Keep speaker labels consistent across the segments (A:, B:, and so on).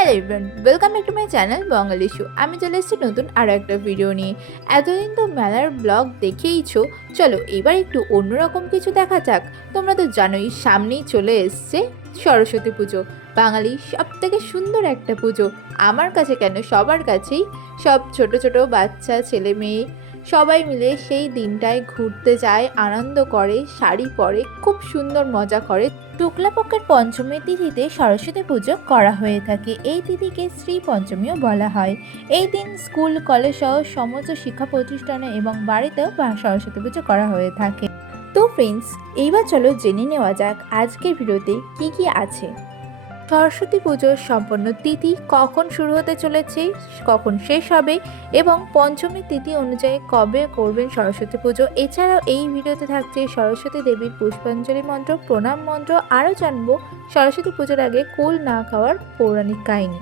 A: Hello everyone welcome back to my channel Bangali show আমি চলে এসেছি নতুন আরও একটা ভিডিও নিয়ে। এতদিন তো মেলার ব্লগ দেখেইছো। চলো এবার একটু অন্যরকম কিছু দেখা যাক। তোমরা তো জানোই, সামনেই চলে এসছে সরস্বতী পুজো। বাঙালি সব থেকে সুন্দর একটা পুজো। আমার কাছে কেন সবার কাছেই। সব ছোট ছোট বাচ্চা, ছেলে, মেয়ে সবাই মিলে সেই দিনটায় ঘুরতে যায়, আনন্দ করে, শাড়ি পরে, খুব সুন্দর মজা করে। শুক্লাপক্ষের পঞ্চমী তিথিতে সরস্বতী পুজো করা হয়ে থাকে। এই তিথিকে শ্রী পঞ্চমীও বলা হয়। এই দিন স্কুল, কলেজ সহ সমস্ত শিক্ষা প্রতিষ্ঠানে এবং বাড়িতেও সরস্বতী পুজো করা হয়ে থাকে। তো ফ্রেন্ডস এইবার চলো জেনে নেওয়া যাক আজকের ভিডিওতে কি কি আছে। সরস্বতী পুজোর সম্পন্ন তিথি কখন শুরু হতে চলেছে, কখন শেষ হবে এবং পঞ্চমী তিথি অনুযায়ী কবে করবেন সরস্বতী পুজো। এছাড়াও এই ভিডিওতে থাকছে সরস্বতী দেবীর পুষ্পাঞ্জলি মন্ত্র, প্রণাম মন্ত্র, আরও জানব সরস্বতী পুজোর আগে কুল না খাওয়ার পৌরাণিক কাহিনী।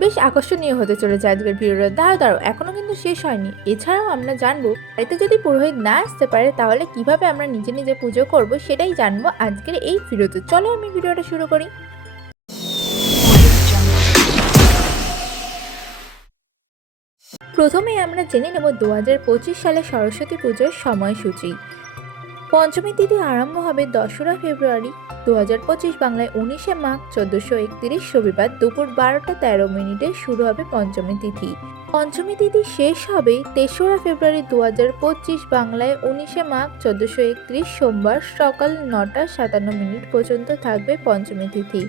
A: বেশ আকর্ষণীয় হতে চলেছে আজকের ভিডিওটা। দাঁড়ো দাঁড়াও এখনও কিন্তু শেষ হয়নি। এছাড়াও আমরা জানব বাড়িতে যদি পুরোহিত না আসতে পারে তাহলে কীভাবে আমরা নিজে নিজে পুজো করব সেটাই জানব আজকের এই ভিডিওতে। চলো আমি ভিডিওটা শুরু করি। প্রথমে আমরা জেনে নেব দু হাজার পঁচিশ সালে সরস্বতী পুজোর সময়সূচি। পঞ্চমী তিথি আরম্ভ হবে দশরা ফেব্রুয়ারি। দু হাজার পঁচিশ বাংলায় উনিশে মাঘ চোদ্দোশো একত্রিশ রবিবার দুপুর বারোটা তেরো মিনিটে শুরু হবে পঞ্চমী তিথি। পঞ্চমী তিথি শেষ হবে তেসরা ফেব্রুয়ারি দু হাজার পঁচিশ বাংলায় উনিশে মাঘ চোদ্দোশো একত্রিশ সোমবার সকাল নটা সাতান্ন মিনিট পর্যন্ত থাকবে পঞ্চমী তিথি।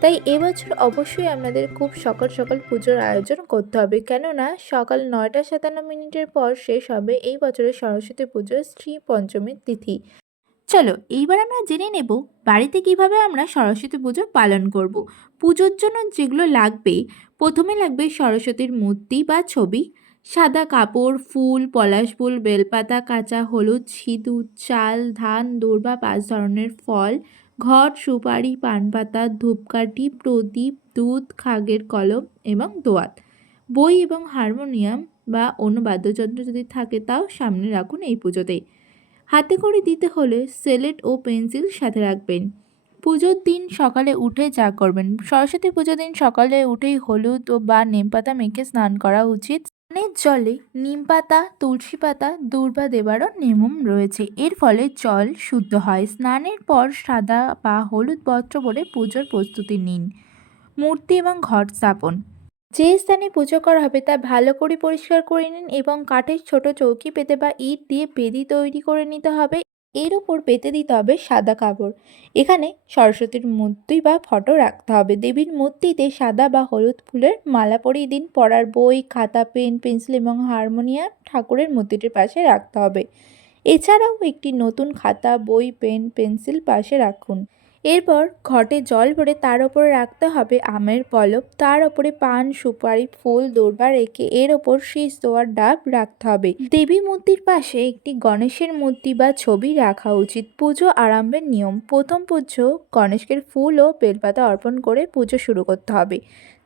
A: তাই এবছর অবশ্যই আপনাদের খুব সকাল সকাল পুজোর আয়োজন করতে হবে। কেননা সকাল নয়টা সাতান্ন মিনিটের পর শেষ হবে এই বছরের সরস্বতী পুজোর শ্রী পঞ্চমীর তিথি। চলো এইবার আমরা জেনে নেব বাড়িতে কীভাবে আমরা সরস্বতী পুজো পালন করব। পুজোর জন্য যেগুলো লাগবে, প্রথমে লাগবে সরস্বতীর মূর্তি বা ছবি। সাদা কাপড়, ফুল, পলাশ ফুল, বেলপাতা, কাঁচা, হলুদ, সিঁদুর, চাল, ধান দূর্বা পাঁচ ধরনের ফল ঘট সুপারি, পানপাতা, ধূপকাঠি, প্রদীপ, দুধ, খাগের কলম এবং দোয়াত। বই এবং হারমোনিয়াম বা অন্য বাদ্যযন্ত্র যদি থাকে তাও সামনে রাখুন এই পুজোতে হাতে করে দিতে হলে সেলেট ও পেন্সিল সাথে রাখবেন। পুজোর দিন সকালে উঠে যা করবেন। সরস্বতী পুজোর দিন সকালে উঠেই হলুদ ও বা নিম পাতা মেখে স্নান করা উচিত। স্নানের জলে নিম পাতা, তুলসী পাতা, দূর্বা দেবারও নিয়ম রয়েছে। এর ফলে জল শুদ্ধ হয়। স্নানের পর সাদা বা হলুদ বস্ত্র পরে পুজোর প্রস্তুতি নিন। মূর্তি এবং ঘট স্থাপন। যে স্থানে পুজো করা হবে তা ভালো করে পরিষ্কার করে নিন এবং কাঠের ছোট চৌকি পেতে বা ইট দিয়ে বেদি তৈরি করে নিতে হবে। এর ওপর পেতে দিতে হবে সাদা কাপড়। এখানে সরস্বতীর মূর্তি বা ফটো রাখতে হবে। দেবীর মূর্তিতে সাদা বা হলুদ ফুলের মালা পরিয়ে দিন। পড়ার বই, খাতা, পেন, পেন্সিল এবং হারমোনিয়াম ঠাকুরের মূর্তিটির পাশে রাখতে হবে। এছাড়াও একটি নতুন খাতা, বই, পেন, পেন্সিল পাশে রাখুন। এরপর ঘটে জল ভরে তার ওপরে রাখতে হবে আমের পলব তার ওপরে পান, সুপারি, ফুল দৌড়বা রেখে এর ওপর শীষ দেওয়ার ডাব রাখতে হবে। দেবী মূর্তির পাশে একটি গণেশের মূর্তি বা ছবি রাখা উচিত। পুজো আরম্ভের নিয়ম, প্রথম পুজো গণেশকে ফুল ও বেলপাতা অর্পণ করে পুজো শুরু করতে হবে।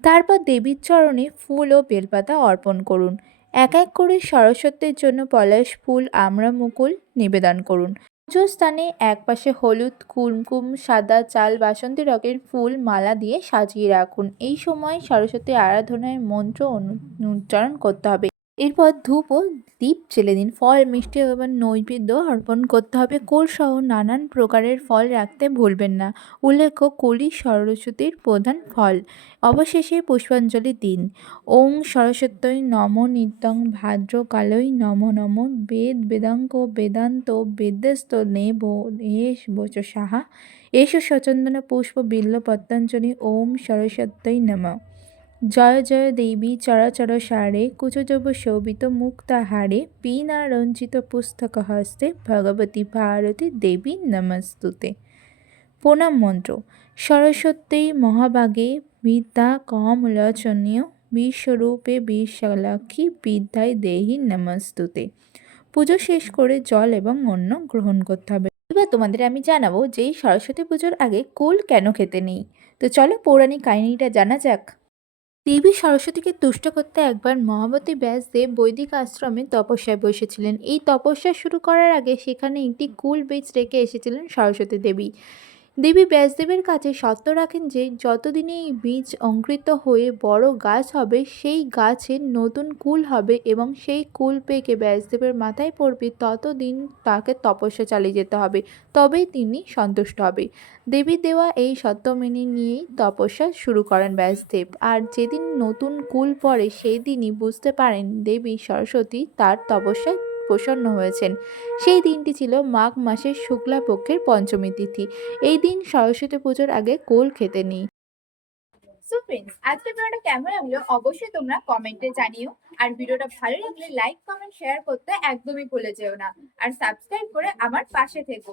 A: তারপর দেবীর চরণে ফুল ও বেলপাতা অর্পণ করুন। এক এক করে সরস্বতীর জন্য পলাশ ফুল, আমরা মুকুল নিবেদন করুন। পুজোর স্থানে একপাশে হলুদ, কুমকুম, সাদা চাল, বাসন্তী রঙের ফুল, মালা দিয়ে সাজিয়ে রাখুন। এই সময় সরস্বতী আরাধনায় মন্ত্র অনু- উচ্চারণ করতে হবে। এরপর ধূপ ও দীপ জেলে দিন। ফল, মিষ্টি এবং নৈবেদ্য অর্পণ করতে হবে। কুল সহ নানান প্রকারের ফল রাখতে ভুলবেন না। উল্লেখ্য, কলি সরস্বতীর প্রধান ফল। অবশেষে পুষ্পাঞ্জলি দিন। ওং সরস্বত্যই নম নিত্যং ভাদ্র কালই নম নম। বেদ বেদাঙ্ক বেদান্ত বেদ্যস্ত নেব এস বচ সাহা। এষ সচন্দন পুষ্প বিল্ল পত্তাঞ্জলি। ওম সরস্বত্যই নম। জয় জয় দেবী চরাচর সারে কুচজব শোভিত মুক্তাহারে বীণা রঞ্জিত পুস্তক হস্তে ভগবতী ভারতী দেবী নমস্তুতে। প্রণাম মন্ত্র। সরস্বতী মহাভাগে বিদ্যা কমলোচনীয় বিশ্বরূপে বিশ্বলক্ষ্মী বিদ্যায় দেহি নমস্তুতে। পুজো শেষ করে জল এবং অন্ন গ্রহণ করতে হবে। এবার তোমাদের আমি জানাব যে সরস্বতী পুজোর আগে কুল কেন খেতে নেই? তো চলো পৌরাণিক কাহিনীটা জানা যাক। দেবী সরস্বতীকে তুষ্ট করতে একবার মহাবতী ব্যাসদেব বৈদিক আশ্রমে তপস্যায় বসেছিলেন। এই তপস্যা শুরু করার আগে সেখানে একটি কুল বীজ রেখে এসেছিলেন সরস্বতী দেবী। দেবী ব্যাসদেবের কাছে সত্য রাখেন যে যতদিনে এই বীজ অঙ্কুরিত হয়ে বড় গাছ হবে, সেই গাছে নতুন কুল হবে এবং সেই কুল পেকে ব্যাসদেবের মাথায় পড়বে, ততদিন তাকে তপস্যা চালিয়ে যেতে হবে। তবেই তিনি সন্তুষ্ট হবে। দেবী দেওয়া এই সত্য মেনে নিয়েই তপস্যা শুরু করেন ব্যাসদেব। আর যেদিন নতুন কুল পড়ে, সেই দিনই বুঝতে পারেন দেবী সরস্বতী তার তপস্যায় প্রসন্ন হয়েছেন। সেই দিনটি ছিল মাঘ মাসের শুক্লা পক্ষের পঞ্চমী তিথি। এই দিন সরস্বতী পুজোর আগে কোল খেতে নেই।
B: সো ফ্রেন্ডস আজকের ভিডিওটা কেমন লাগল অবশ্যই তোমরা কমেন্টে জানিও। আর ভিডিওটা ভালো লাগলে লাইক কমেন্ট শেয়ার করতে একদমই ভুলে যেও না। আর সাবস্ক্রাইব করে আমার পাশে থেকো।